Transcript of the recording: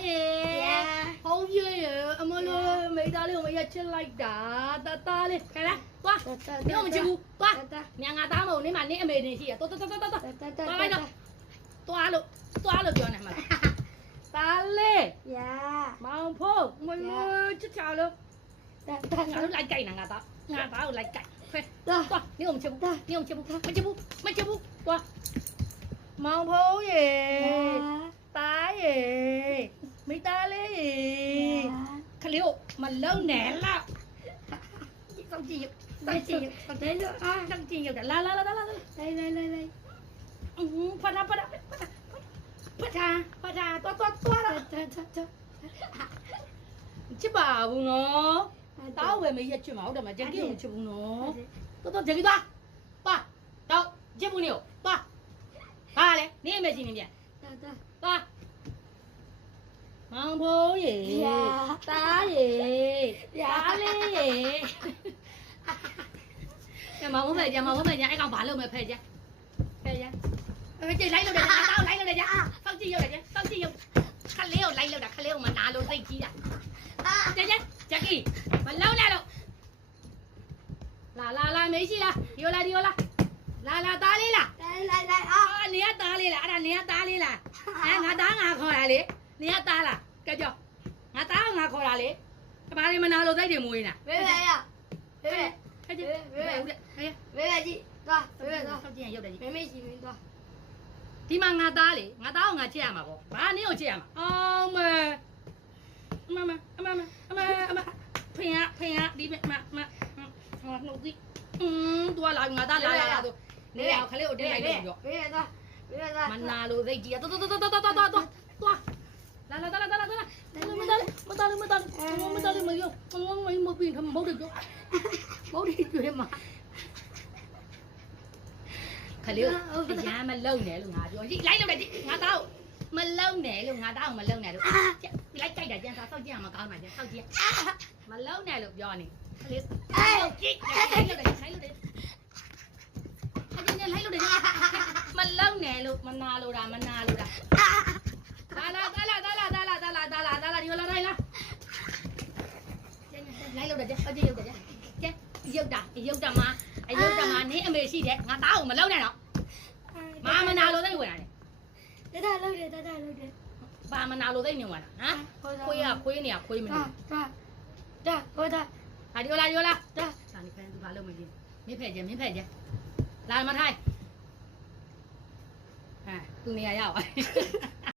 耶，好耶，阿妈咯，没打哩，我们也吃来打，打哩，开来，qua，你我们去不qua，娘啊打冇，你买你没联系啊，多来着，多了表呢嘛，打哩，毛婆，我们吃条了，俺都来改呢，俺打来改，快，qua，你我们去不，没去不，qua，毛婆耶。ตาเอ๋ไม่ตาเลยเขาเรียกมันเริ่มแหนแล้วต้องจีบต้องได้เลยต้องจีบแต่ละเลยพะชาตัวชิบ่าวเนาะตาเวไม่ยัดชิบ่าวแต่มาจะเกี่ยวชิบ่าวเนาะตัวจะกี่ตัวป้าเจ้าชิบ่าวเนี่ยป้าป้าเลยนี่ไม่จริงเนี่ยป้าမောင်ဖိုးရေတားရေတားလေးရေကဲမောင်ဖိုးဖဲကြအဲ့ကောင်ဘာလုပ်မဲ့ဖဲကြကြိတ်လိုက်လို့တယ်ငါတောက်လိုက်လို့တယ်ကြစောက်ကြည့်ရုပ်တယ်စောက်ကြည့်ရုပ်ခလေးကိုလိုက်လို့တာခလေးကိုမနာလို့သိကြီးတာကြဂျက်ကီမလုံးနဲ့လို့လာမေးရှိလားဒီလိုလားလာတားလေးလားနေရတားလေးလားအဲ့ဒါနေရတားလေးလားငါတားငါခေါ်တာလေနေရတားလားကဲပြောငါတားငါခေါ်တာလေတမားလေးမနာလို့သိတယ်မွေးနေတာဘေးကြီးသွားဆောက်ကြည့်ရင်ရုပ်တယ်ကြီး မေမေကြီးမင်းသွား ဒီမှာငါသားလေငါသားကိုငါချက်ရမှာပေါ့ဘာနင်းကိုချက်ရမှာအောင်မဲအမဖင်ရဒီမနှုတ်ကြီးသူကလာငါသားလာသူနေရခလေးကိုတင်းလိုက်တယ်ပြော ဘေးသွားမနာလို့သိကြီးသွားလာမတော်မရောမပြီးခမဟုတ်တယ်ပြောမဟုတ်တယ်တွေ့မှာခလေးကိုအရန်မလုံနဲ့လို့ငါပြောကြီးလိုက်လို့တယ်ငါသားမလုံနဲ့လို့ငါသားကိုမလုံနဲ့လို့လိုက်ကြိုက်တာကျန်စားစောက်ကြည့်ရမှာကောင်းမှာကျန်စောက်ကြည့်မလုံနဲ့လို့ပြောနေခလေးကြည့်လိုက်လို့တယ်အရင်လိုက်လို့တယ်မလုံနဲ့လို့မနာလို့တာလာဒီလိုလာလိုက်လို့တယ်အကြည့်ရုပ်တယ်ရုပ်တာမှာနင်းအမေရှိတယ်ငါသားကိုမလုံနဲ့တော့မနာလို့သိဝင်တာလေတလုပ်တယ်ဘာမနာလို့သိနေဝင်တာဟမ်ခွေးနေရခွေးမနေဟိုတာဟာဒီလာဒါနေဖန်သူဘာလုပ်မလဲမင်းဖက်ကြလာမထိုင်သူနေရရပါ